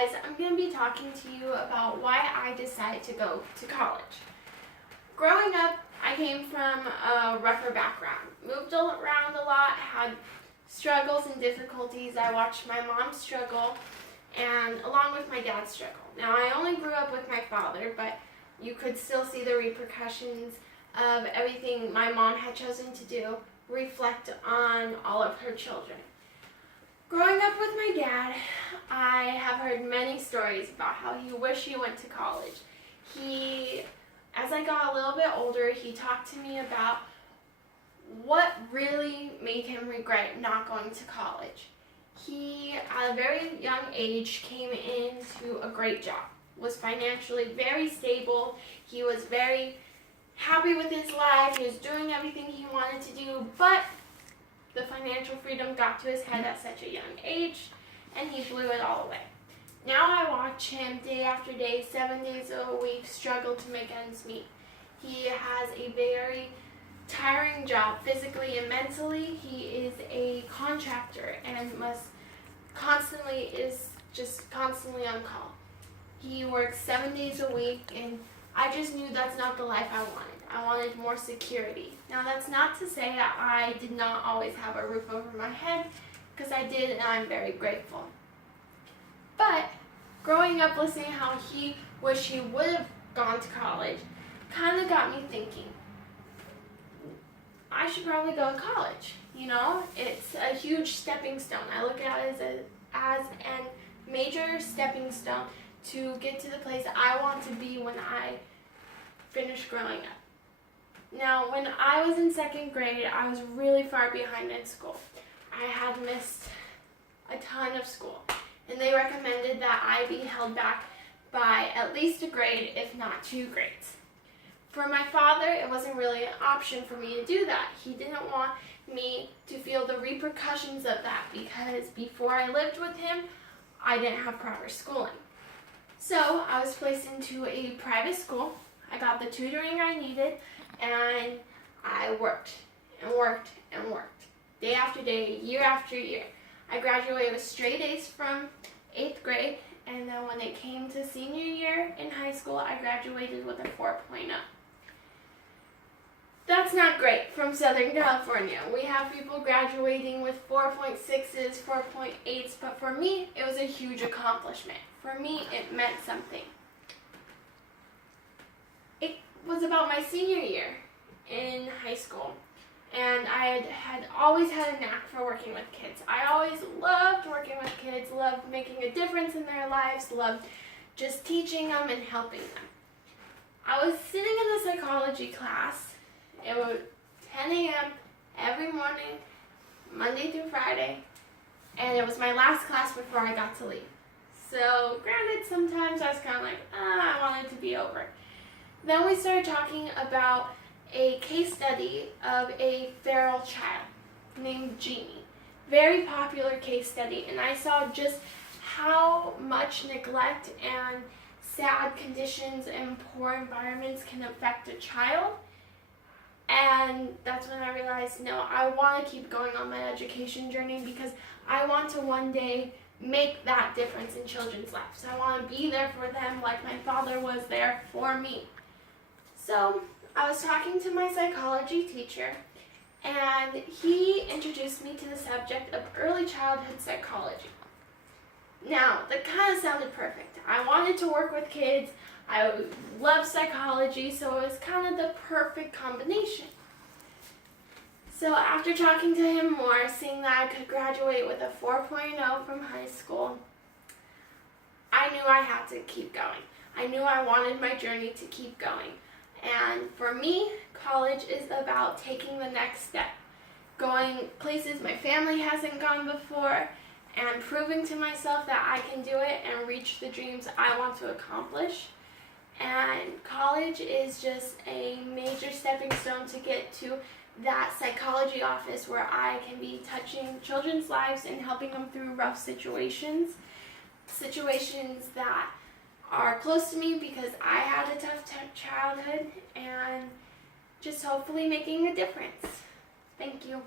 guys, I'm going to be talking to you about why I decided to go to college. Growing up, I came from a rougher background. Moved around a lot, had struggles and difficulties. I watched my mom struggle and along with my dad struggle. Now, I only grew up with my father, but you could still see the repercussions of everything my mom had chosen to do reflect on all of her children. Growing up with my dad, I have heard many stories about how he wished he went to college. As I got a little bit older, he talked to me about what really made him regret not going to college. He, at a very young age, came into a great job, was financially very stable. He was very happy with his life. He was doing everything he wanted to do, but the financial freedom got to his head at such a young age, and he blew it all away. Now I watch him day after day, 7 days a week, struggle to make ends meet. He has a very tiring job physically and mentally. He is a contractor and is constantly on call. He works 7 days a week, and I just knew that's not the life I wanted. I wanted more security. Now, that's not to say that I did not always have a roof over my head, because I did, and I'm very grateful. But growing up listening how he wished he would have gone to college kind of got me thinking, I should probably go to college. You know, it's a huge stepping stone. I look at it as a major stepping stone to get to the place I want to be when I finish growing up. Now, when I was in second grade, I was really far behind in school. I had missed a ton of school, and they recommended that I be held back by at least a grade, if not 2 grades. For my father, it wasn't really an option for me to do that. He didn't want me to feel the repercussions of that, because before I lived with him, I didn't have proper schooling. So I was placed into a private school. I got the tutoring I needed, and I worked and worked and worked, day after day, year after year. I graduated with straight A's from 8th grade, and then when it came to senior year in high school, I graduated with a 4.0. That's not great from Southern California. We have people graduating with 4.6s, 4.8s, but for me, it was a huge accomplishment. For me, it meant something. It was about my senior year in high school, and I had always had a knack for working with kids. I always loved working with kids, loved making a difference in their lives, loved just teaching them and helping them. I was sitting in a psychology class. It was 10 a.m. every morning, Monday through Friday, and it was my last class before I got to leave. So granted, sometimes I was kind of like, I want it to be over. Then we started talking about a case study of a feral child named Jeannie. Very popular case study, and I saw just how much neglect and sad conditions and poor environments can affect a child. And that's when I realized, no, I want to keep going on my education journey, because I want to one day make that difference in children's lives. I want to be there for them like my father was there for me. So I was talking to my psychology teacher, and he introduced me to the subject of early childhood psychology. Now, that kind of sounded perfect. I wanted to work with kids. I love psychology, so it was kind of the perfect combination. So after talking to him more, seeing that I could graduate with a 4.0 from high school, I knew I had to keep going. I knew I wanted my journey to keep going. And for me, college is about taking the next step, going places my family hasn't gone before, and proving to myself that I can do it and reach the dreams I want to accomplish. And college is just a major stepping stone to get to that psychology office where I can be touching children's lives and helping them through rough situations that are close to me because I had a tough childhood, and just hopefully making a difference. Thank you.